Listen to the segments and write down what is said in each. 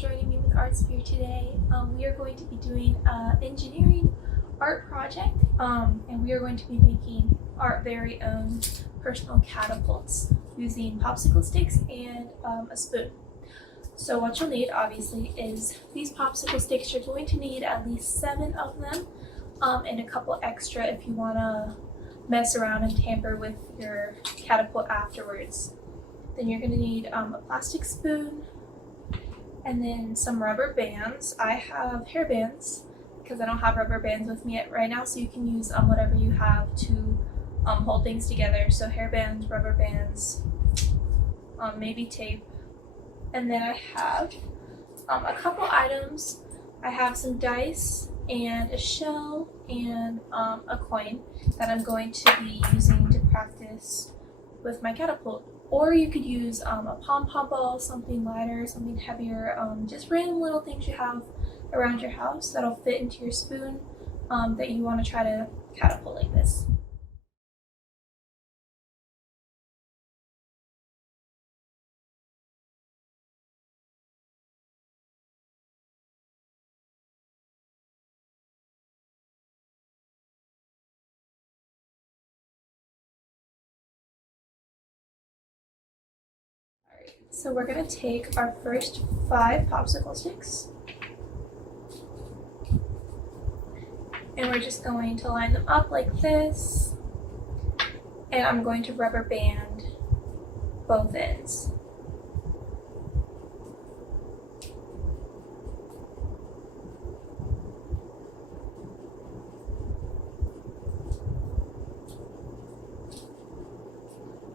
joining me with Arts Fair today. We are going to be doing an engineering art project, and we are going to be making our very own personal catapults using popsicle sticks and a spoon. So what you'll need, obviously, is these popsicle sticks. You're going to need at least 7 of them, and a couple extra if you want to mess around and tamper with your catapult afterwards. Then you're going to need a plastic spoon, and then some rubber bands. I have hair bands because I don't have rubber bands with me right now, so you can use whatever you have to hold things together. So hair bands, rubber bands, maybe tape. And then I have a couple items. I have some dice and a shell and a coin that I'm going to be using to practice with my catapult. Or you could use a pom-pom ball, something lighter, something heavier, just random little things you have around your house that'll fit into your spoon that you want to try to catapult like this. So we're going to take our first 5 popsicle sticks, and we're just going to line them up like this, and I'm going to rubber band both ends.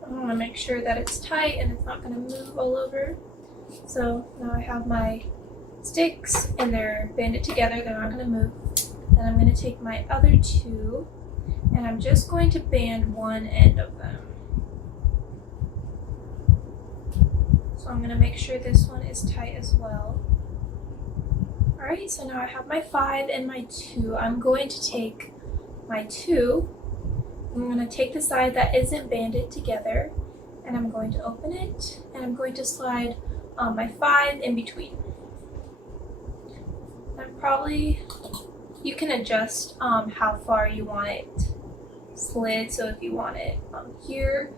I want to make sure that it's tight and it's not going to move all over. So now I have my sticks and they're banded together, they're not going to move. Then I'm going to take my other 2 and I'm just going to band one end of them. So I'm going to make sure this one is tight as well. Alright, so now I have my 5 and my 2. I'm going to take my 2. I'm going to take the side that isn't banded together, and I'm going to open it, and I'm going to slide my 5 in between. You can adjust how far you want it slid, so if you want it here,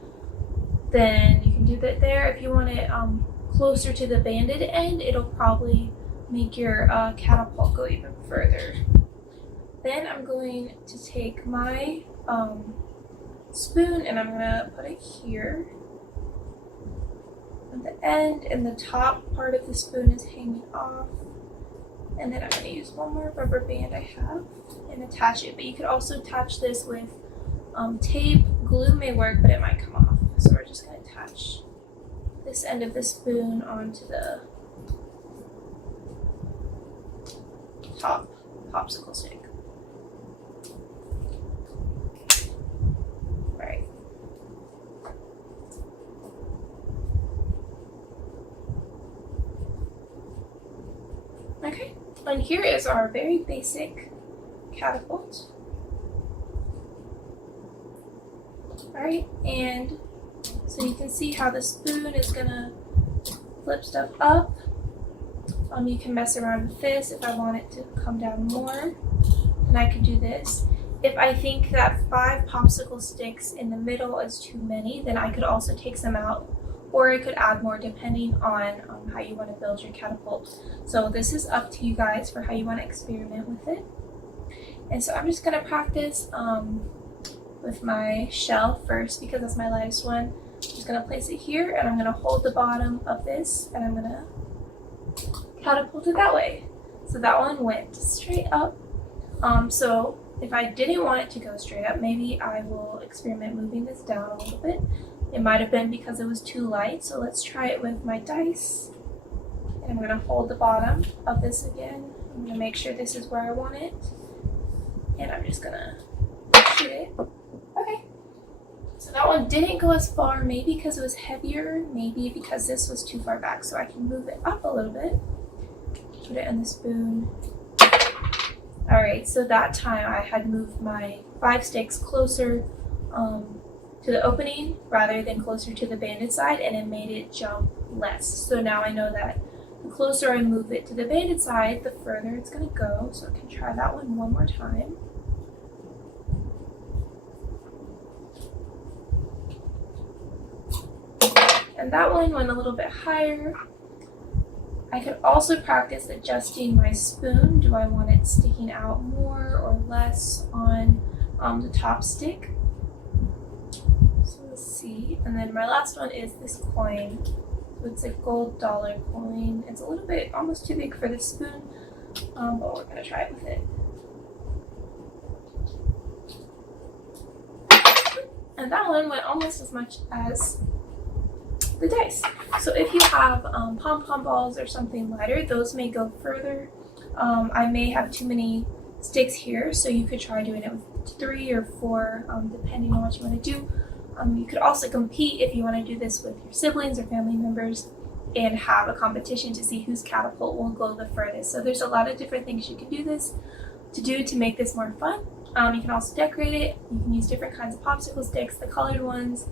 then you can do that there. If you want it closer to the banded end, it'll probably make your catapult go even further. Then I'm going to take my spoon and I'm gonna put it here at the end, and the top part of the spoon is hanging off. And then I'm gonna use one more rubber band I have and attach it. But you could also attach this with tape. Glue may work, but it might come off. So we're just gonna attach this end of the spoon onto the top popsicle stick. Okay, and here is our very basic catapult. Alright, and so you can see how the spoon is gonna flip stuff up. You can mess around with this if I want it to come down more, and I can do this. If I think that 5 popsicle sticks in the middle is too many, then I could also take some out, or I could add more depending on how you want to build your catapult. So this is up to you guys for how you want to experiment with it. And so I'm just going to practice with my shell first because that's my lightest one. I'm just going to place it here, and I'm going to hold the bottom of this, and I'm going to catapult it that way. So that one went straight up. So if I didn't want it to go straight up, maybe I will experiment moving this down a little bit. It might have been because it was too light, so let's try it with my dice. And I'm going to hold the bottom of this again. I'm going to make sure this is where I want it. And I'm just going to shoot it. Okay. So that one didn't go as far, maybe because it was heavier, maybe because this was too far back. So I can move it up a little bit. Put it in the spoon. Alright, so that time I had moved my 5 sticks closer to the opening rather than closer to the banded side, and it made it jump less. So now I know that the closer I move it to the banded side, the further it's going to go. So I can try that one more time. And that one went a little bit higher. I could also practice adjusting my spoon. Do I want it sticking out more or less on the top stick? So let's see. And then my last one is this coin. So it's a gold dollar coin. It's a little bit almost too big for the spoon, but we're gonna try it with it. And that one went almost as much as the dice. So if you have pom-pom balls or something lighter, those may go further. I may have too many sticks here, so you could try doing it with 3 or 4, depending on what you want to do. You could also compete if you want to do this with your siblings or family members and have a competition to see whose catapult will go the furthest. So there's a lot of different things you can do to make this more fun. You can also decorate it. You can use different kinds of popsicle sticks, the colored ones.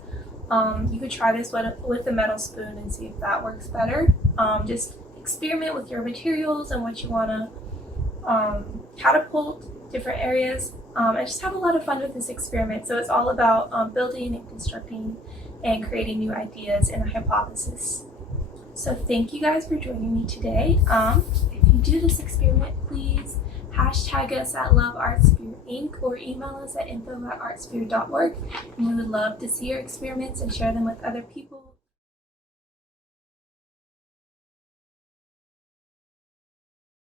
You could try this with a metal spoon and see if that works better. Just experiment with your materials and what you want to catapult, different areas, and just have a lot of fun with this experiment. So it's all about building and constructing and creating new ideas and a hypothesis. So thank you guys for joining me today. If you do this experiment, please hashtag us at LoveArtSphere Inc. or email us at info@artsphere.org, and we would love to see your experiments and share them with other people.